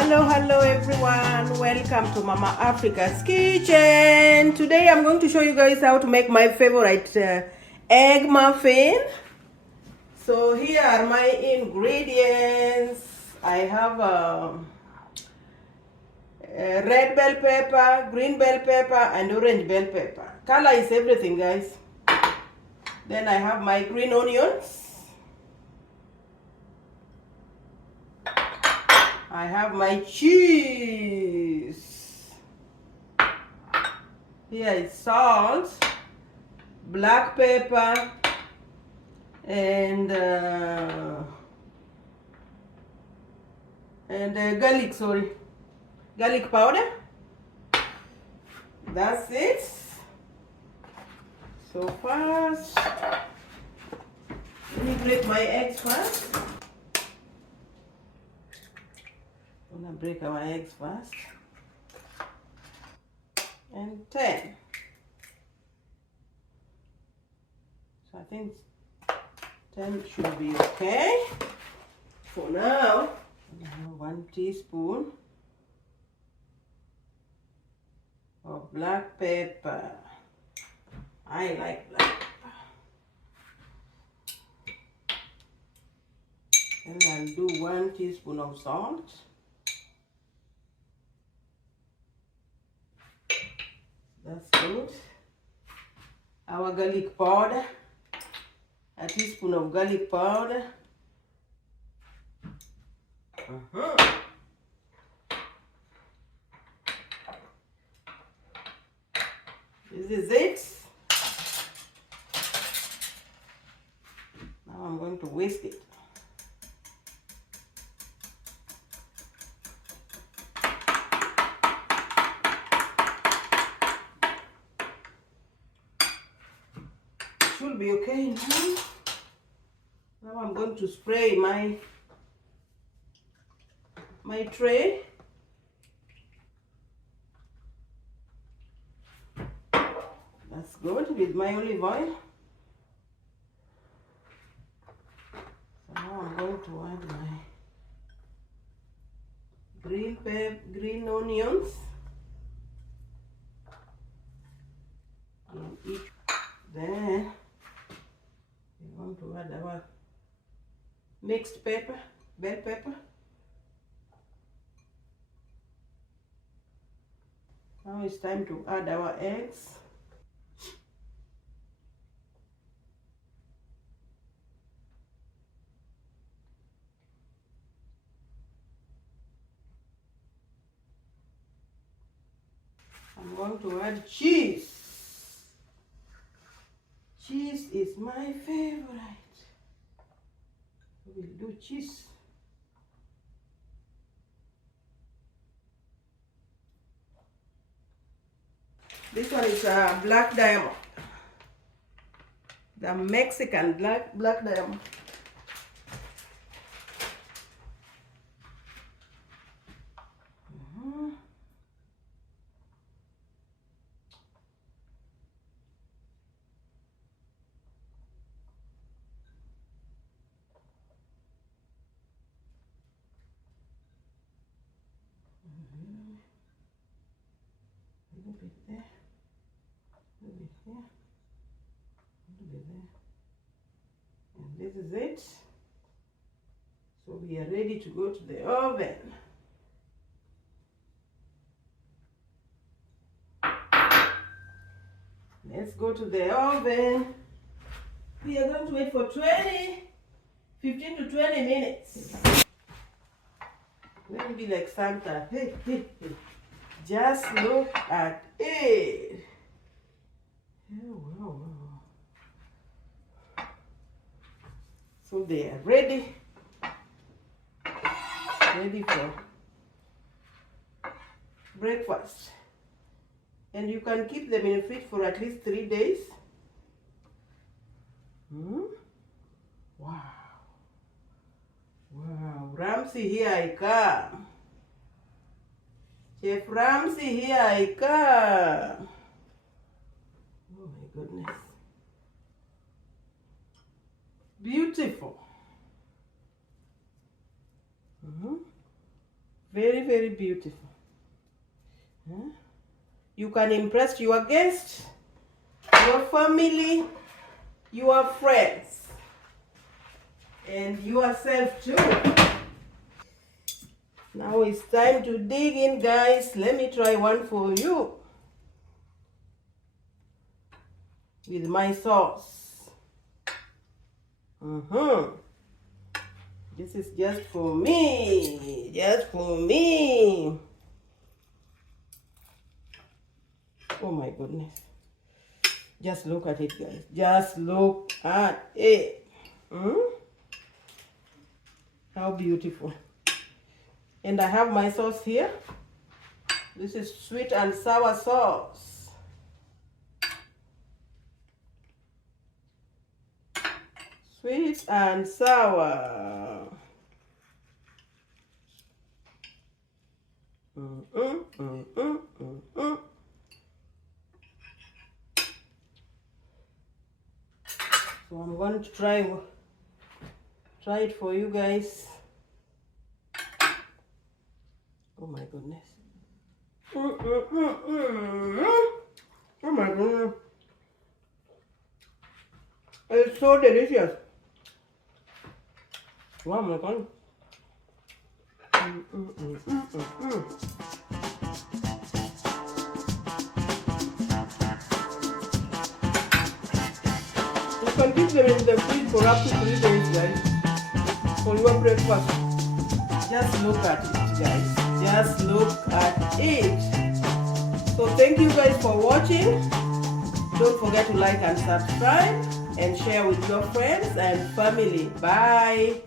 Hello everyone, welcome to Mama Africa's kitchen. Today I'm going to show you guys how to make my favorite egg muffin. So here are my ingredients. I have red bell pepper, green bell pepper and orange bell pepper. Color is everything, guys. Then I have my green onions. I have my cheese. Here is salt, black pepper, and garlic. Garlic powder. That's it. So first, let me break my eggs first. I'm gonna break our eggs first. And 10. So I think 10 should be okay. For now, 1 teaspoon of black pepper. I like black pepper. And I'll do 1 teaspoon of salt. That's good. Our garlic powder. A teaspoon of garlic powder. This is it. Now I'm going to whisk it. Should be okay now. Now I'm going to spray my tray. That's good with my olive oil. So now I'm going to add my green onions. Then we're going to add our mixed pepper, bell pepper. Now it's time to add our eggs. I'm going to add cheese. Cheese is my favorite. We'll do cheese. This one is a black diamond. The Mexican black diamond. A little bit there, a little bit here, a little bit there. And this is it. So we are ready to go to the oven. Let's go to the oven. We are going to wait for 15 to 20 minutes. Let me be like Santa. Hey, hey, hey. Just look at it. Oh, wow, wow. So they are ready for breakfast. And you can keep them in the fridge for at least 3 days. Wow. Wow. Ramsey, here I come. Chef Ramsey, here I come. Oh my goodness. Beautiful. Very, very beautiful. You can impress your guests, your family, your friends, and yourself too. Now it's time to dig in, guys. Let me try one for you with my sauce. This is just for me. Just for me. Oh my goodness. Just look at it, guys. Just look at it. How beautiful. And I have my sauce here. This is sweet and sour sauce. Sweet and sour. So I'm going to try it for you guys. Oh my goodness. Oh my goodness. It's so delicious. Wow, my God. You can keep them in the fridge for up to 3 days, guys, for your breakfast. Just look at it, guys. Just look at it. So thank you guys for watching. Don't forget to like and subscribe and share with your friends and family. Bye.